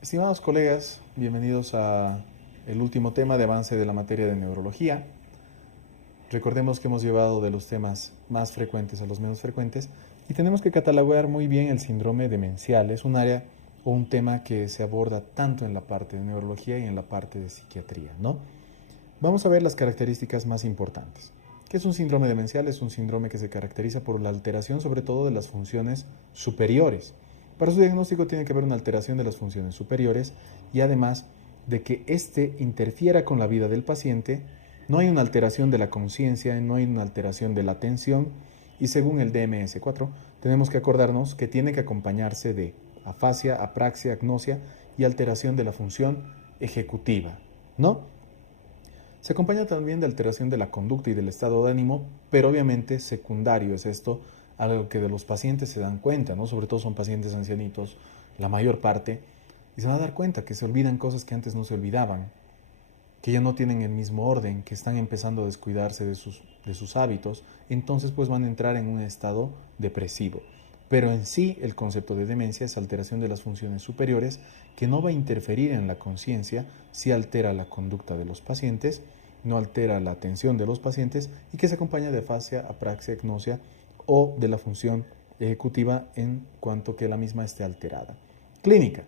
Estimados colegas, bienvenidos a el último tema de avance de la materia de neurología. Recordemos que hemos llevado de los temas más frecuentes a los menos frecuentes y tenemos que catalogar muy bien el síndrome demencial. Es un área o un tema que se aborda tanto en la parte de neurología y en la parte de psiquiatría, ¿no? Vamos a ver las características más importantes. ¿Qué es un síndrome demencial? Es un síndrome que se caracteriza por la alteración sobre todo de las funciones superiores. Para su diagnóstico tiene que haber una alteración de las funciones superiores y además de que éste interfiera con la vida del paciente. No hay una alteración de la conciencia, no hay una alteración de la atención y según el DMS-4 tenemos que acordarnos que tiene que acompañarse de afasia, apraxia, agnosia y alteración de la función ejecutiva, ¿no? Se acompaña también de alteración de la conducta y del estado de ánimo, pero obviamente secundario es esto, algo que de los pacientes se dan cuenta, ¿no? Sobre todo son pacientes ancianitos, la mayor parte, y se van a dar cuenta que se olvidan cosas que antes no se olvidaban, que ya no tienen el mismo orden, que están empezando a descuidarse de sus hábitos, entonces pues van a entrar en un estado depresivo. Pero en sí el concepto de demencia es alteración de las funciones superiores que no va a interferir en la conciencia, sí altera la conducta de los pacientes, no altera la atención de los pacientes y que se acompaña de afasia, apraxia, agnosia o de la función ejecutiva en cuanto que la misma esté alterada. Clínica.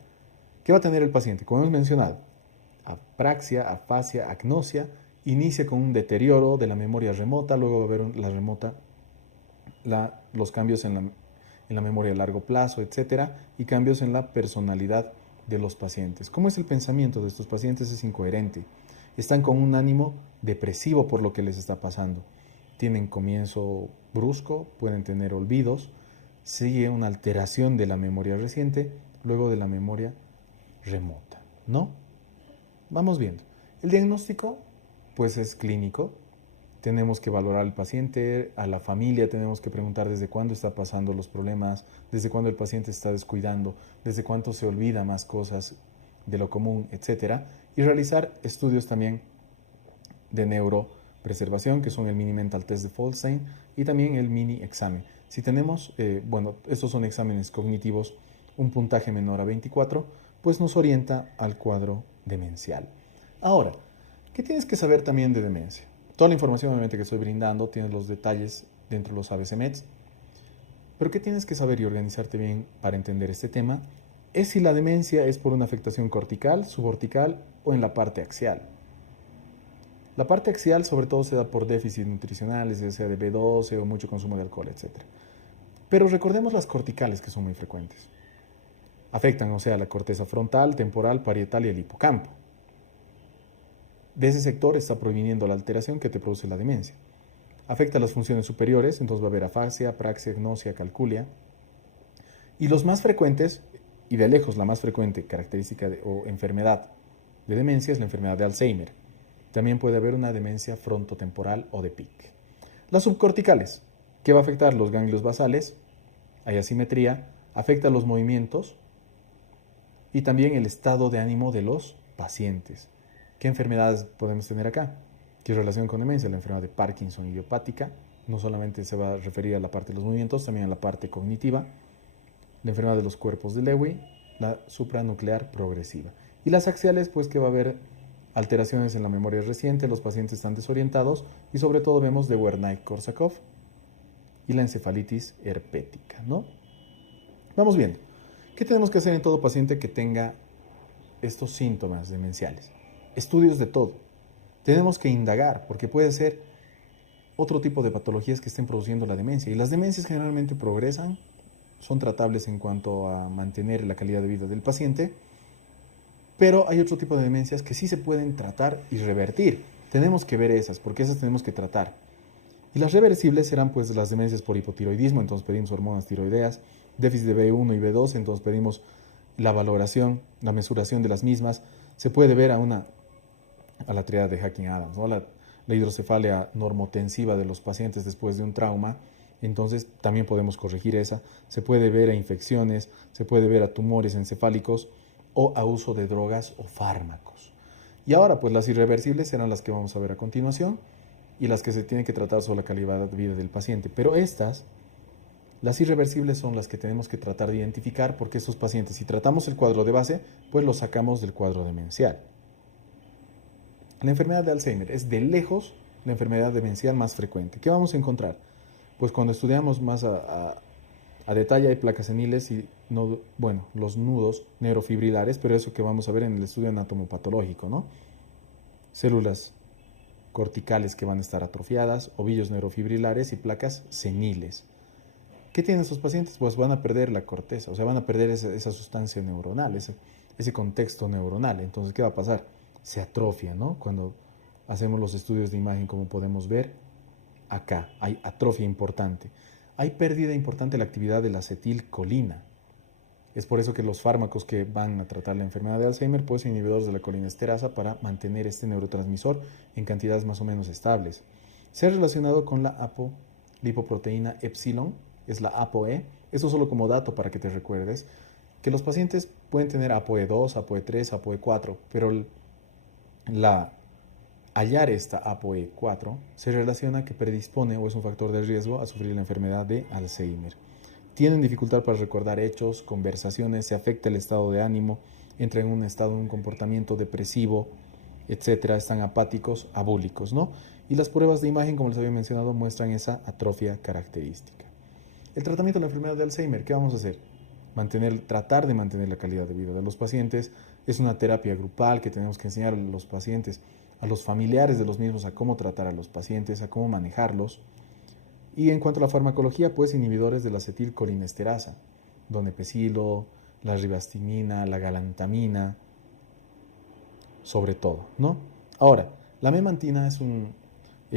¿Qué va a tener el paciente? Como hemos mencionado, apraxia, afasia, agnosia, inicia con un deterioro de la memoria remota, luego va a haber los cambios en la memoria a largo plazo, etcétera, y cambios en la personalidad de los pacientes. ¿Cómo es el pensamiento de estos pacientes? Es incoherente. Están con un ánimo depresivo por lo que les está pasando. Tienen comienzo brusco, pueden tener olvidos, sigue una alteración de la memoria reciente, luego de la memoria remota, ¿no? Vamos viendo. El diagnóstico, pues es clínico. Tenemos que valorar al paciente, a la familia, tenemos que preguntar desde cuándo está pasando los problemas, desde cuándo el paciente está descuidando, desde cuánto se olvida más cosas de lo común, etcétera, y realizar estudios también de neuropreservación, que son el mini mental test de Folstein y también el mini examen. Si tenemos, estos son exámenes cognitivos, un puntaje menor a 24, pues nos orienta al cuadro demencial. Ahora, ¿qué tienes que saber también de demencia? Toda la información obviamente que estoy brindando, tienes los detalles dentro de los ABCMEDs, pero ¿qué tienes que saber y organizarte bien para entender este tema? Es si la demencia es por una afectación cortical, subcortical o en la parte axial. La parte axial sobre todo se da por déficits nutricionales, ya sea de B12 o mucho consumo de alcohol, etc. Pero recordemos las corticales que son muy frecuentes. Afectan, o sea, la corteza frontal, temporal, parietal y el hipocampo. De ese sector está proviniendo la alteración que te produce la demencia. Afecta las funciones superiores, entonces va a haber afasia, apraxia, agnosia, calculia. Y los más frecuentes, y de lejos la más frecuente característica o enfermedad de demencia es la enfermedad de Alzheimer. También puede haber una demencia frontotemporal o de PIC. Las subcorticales, que va a afectar los ganglios basales, hay asimetría, afecta los movimientos y también el estado de ánimo de los pacientes. ¿Qué enfermedades podemos tener acá? ¿Qué relación con demencia? La enfermedad de Parkinson idiopática, no solamente se va a referir a la parte de los movimientos, también a la parte cognitiva. La enfermedad de los cuerpos de Lewy, la supranuclear progresiva. Y las axiales, pues que va a haber alteraciones en la memoria reciente, los pacientes están desorientados y sobre todo vemos de Wernicke-Korsakoff y la encefalitis herpética, ¿no? Vamos viendo. ¿Qué tenemos que hacer en todo paciente que tenga estos síntomas demenciales? Estudios de todo. Tenemos que indagar porque puede ser otro tipo de patologías que estén produciendo la demencia y las demencias generalmente progresan, son tratables en cuanto a mantener la calidad de vida del paciente, pero hay otro tipo de demencias que sí se pueden tratar y revertir. Tenemos que ver esas, porque esas tenemos que tratar. Y las reversibles serán pues las demencias por hipotiroidismo, entonces pedimos hormonas tiroideas, déficit de B1 y B2, entonces pedimos la valoración, la mesuración de las mismas. Se puede ver a la triada de Hacking-Adams, ¿no? La hidrocefalia normotensiva de los pacientes después de un trauma, entonces también podemos corregir esa. Se puede ver a infecciones, se puede ver a tumores encefálicos o a uso de drogas o fármacos. Y ahora, pues las irreversibles serán las que vamos a ver a continuación y las que se tienen que tratar sobre la calidad de vida del paciente. Pero estas Las irreversibles son las que tenemos que tratar de identificar porque estos pacientes, si tratamos el cuadro de base, pues los sacamos del cuadro demencial. La enfermedad de Alzheimer es de lejos la enfermedad demencial más frecuente. ¿Qué vamos a encontrar? Pues cuando estudiamos más a detalle hay placas seniles y los nudos neurofibrilares, pero eso que vamos a ver en el estudio anatomopatológico, ¿no? Células corticales que van a estar atrofiadas, ovillos neurofibrilares y placas seniles. ¿Qué tienen estos pacientes? Pues van a perder la corteza, o sea, van a perder esa sustancia neuronal, ese contexto neuronal. Entonces, ¿qué va a pasar? Se atrofia, ¿no? Cuando hacemos los estudios de imagen, como podemos ver, acá hay atrofia importante. Hay pérdida importante de la actividad de la acetilcolina. Es por eso que los fármacos que van a tratar la enfermedad de Alzheimer pues son inhibidores de la colinesterasa para mantener este neurotransmisor en cantidades más o menos estables. Se ha relacionado con la apolipoproteína epsilon, es la ApoE. Esto solo como dato para que te recuerdes, que los pacientes pueden tener ApoE2, ApoE3, ApoE4, pero hallar esta ApoE4 se relaciona que predispone o es un factor de riesgo a sufrir la enfermedad de Alzheimer. Tienen dificultad para recordar hechos, conversaciones, se afecta el estado de ánimo, entran en un estado de un comportamiento depresivo, etcétera, están apáticos, abúlicos, ¿no? Y las pruebas de imagen, como les había mencionado, muestran esa atrofia característica. El tratamiento de la enfermedad de Alzheimer, ¿qué vamos a hacer? Tratar de mantener la calidad de vida de los pacientes. Es una terapia grupal que tenemos que enseñar a los pacientes, a los familiares de los mismos, a cómo tratar a los pacientes, a cómo manejarlos. Y en cuanto a la farmacología, pues inhibidores de la acetilcolinesterasa, donepezilo, la ribastimina, la galantamina, sobre todo, ¿no? Ahora, la memantina es un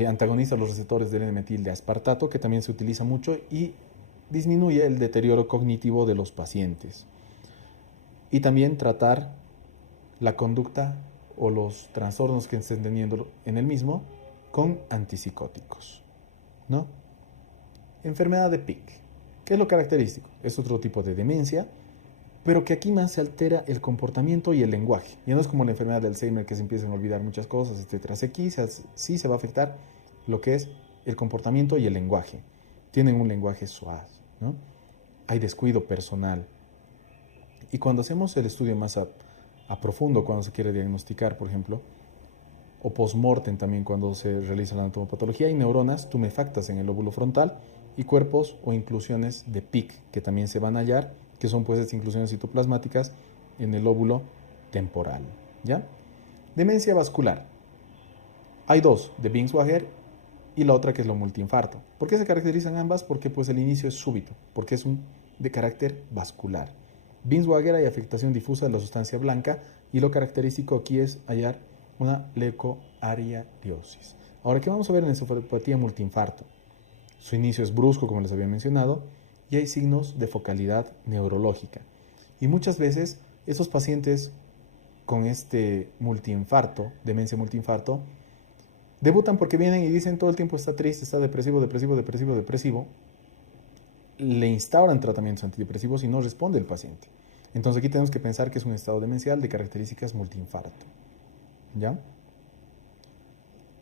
antagonista a los receptores del N-metil de aspartato que también se utiliza mucho y disminuye el deterioro cognitivo de los pacientes. Y también tratar la conducta o los trastornos que estén teniendo en el mismo con antipsicóticos, ¿no? Enfermedad de Pick. ¿Qué es lo característico? Es otro tipo de demencia, pero que aquí más se altera el comportamiento y el lenguaje. Ya no es como la enfermedad de Alzheimer que se empiezan a olvidar muchas cosas, etc. Aquí sí se va a afectar lo que es el comportamiento y el lenguaje. Tienen un lenguaje suave, ¿no? Hay descuido personal. Y cuando hacemos el estudio más a profundo, cuando se quiere diagnosticar, por ejemplo, o post-mortem también cuando se realiza la anatomopatología, hay neuronas tumefactas en el lóbulo frontal y cuerpos o inclusiones de PIC que también se van a hallar, que son pues estas inclusiones citoplasmáticas en el lóbulo temporal, ¿ya? Demencia vascular. Hay dos, de Binswanger y la otra que es lo multiinfarto. ¿Por qué se caracterizan ambas? Porque pues el inicio es súbito, porque es de carácter vascular. Binswanger hay afectación difusa de la sustancia blanca y lo característico aquí es hallar una leucoariariosis. Ahora, ¿qué vamos a ver en encefalopatía multiinfarto? Su inicio es brusco, como les había mencionado, y hay signos de focalidad neurológica. Y muchas veces esos pacientes con este multiinfarto, demencia multiinfarto, debutan porque vienen y dicen todo el tiempo está triste, está depresivo, le instauran tratamientos antidepresivos y no responde el paciente. Entonces aquí tenemos que pensar que es un estado demencial de características multiinfarto. ¿Ya?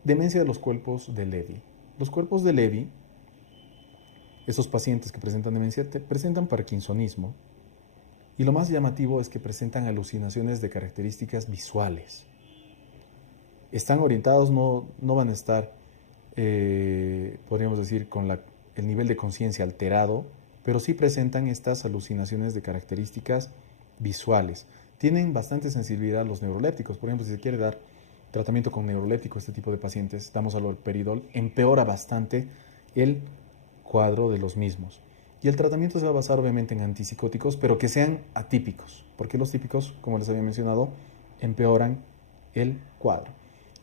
Demencia de los cuerpos de Levy. Los cuerpos de Levy, esos pacientes que presentan demencia, presentan parkinsonismo y lo más llamativo es que presentan alucinaciones de características visuales. Están orientados, no van a estar, podríamos decir, con el nivel de conciencia alterado, pero sí presentan estas alucinaciones de características visuales. Tienen bastante sensibilidad a los neurolépticos. Por ejemplo, si se quiere dar tratamiento con neuroléptico a este tipo de pacientes, damos haloperidol, empeora bastante el cuadro de los mismos. Y el tratamiento se va a basar obviamente en antipsicóticos, pero que sean atípicos, porque los típicos, como les había mencionado, empeoran el cuadro.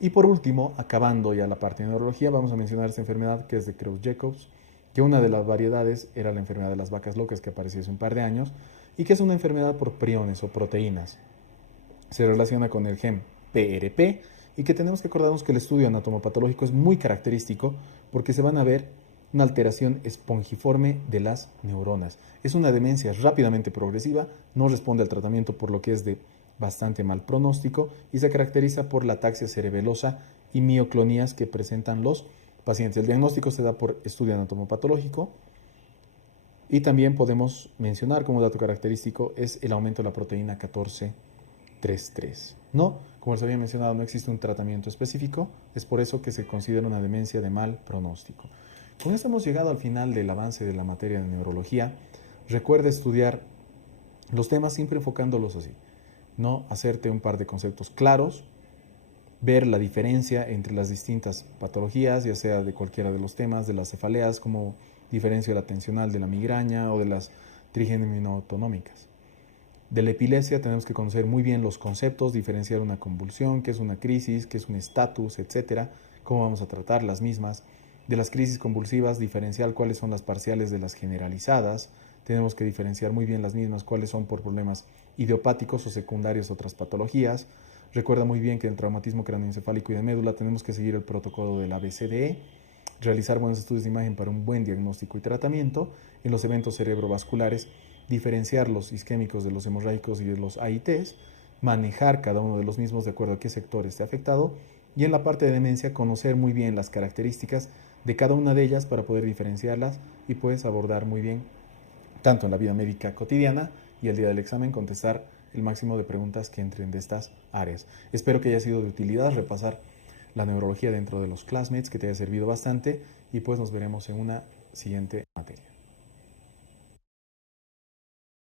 Y por último, acabando ya la parte de neurología, vamos a mencionar esta enfermedad que es de Creutzfeldt-Jacobs, que una de las variedades era la enfermedad de las vacas locas que apareció hace un par de años, y que es una enfermedad por priones o proteínas. Se relaciona con el gen PRP y que tenemos que acordarnos que el estudio anatomopatológico es muy característico porque se van a ver una alteración espongiforme de las neuronas. Es una demencia rápidamente progresiva, no responde al tratamiento por lo que es de bastante mal pronóstico y se caracteriza por la ataxia cerebelosa y mioclonías que presentan los pacientes. El diagnóstico se da por estudio anatomopatológico Y también podemos mencionar como dato característico es el aumento de la proteína 14:3:3. No, como les había mencionado, no existe un tratamiento específico, es por eso que se considera una demencia de mal pronóstico. Con esto hemos llegado al final del avance de la materia de neurología. Recuerda estudiar los temas siempre enfocándolos así, ¿no? Hacerte un par de conceptos claros, ver la diferencia entre las distintas patologías, ya sea de cualquiera de los temas, de las cefaleas, como diferencia de la tensional de la migraña o de las trigeminautonómicas. De la epilepsia tenemos que conocer muy bien los conceptos, diferenciar una convulsión, qué es una crisis, qué es un estatus, etcétera, cómo vamos a tratar las mismas. De las crisis convulsivas, diferenciar cuáles son las parciales de las generalizadas. Tenemos que diferenciar muy bien las mismas, cuáles son por problemas idiopáticos o secundarios otras patologías. Recuerda muy bien que en el traumatismo cráneoencefálico y de médula tenemos que seguir el protocolo del ABCDE, realizar buenos estudios de imagen para un buen diagnóstico y tratamiento. En los eventos cerebrovasculares, diferenciar los isquémicos de los hemorrágicos y de los AITs, manejar cada uno de los mismos de acuerdo a qué sector esté afectado, y en la parte de demencia conocer muy bien las características de cada una de ellas para poder diferenciarlas y puedes abordar muy bien tanto en la vida médica cotidiana y el día del examen contestar el máximo de preguntas que entren de estas áreas. Espero que haya sido de utilidad repasar la neurología dentro de los classmates, que te haya servido bastante y pues nos veremos en una siguiente materia.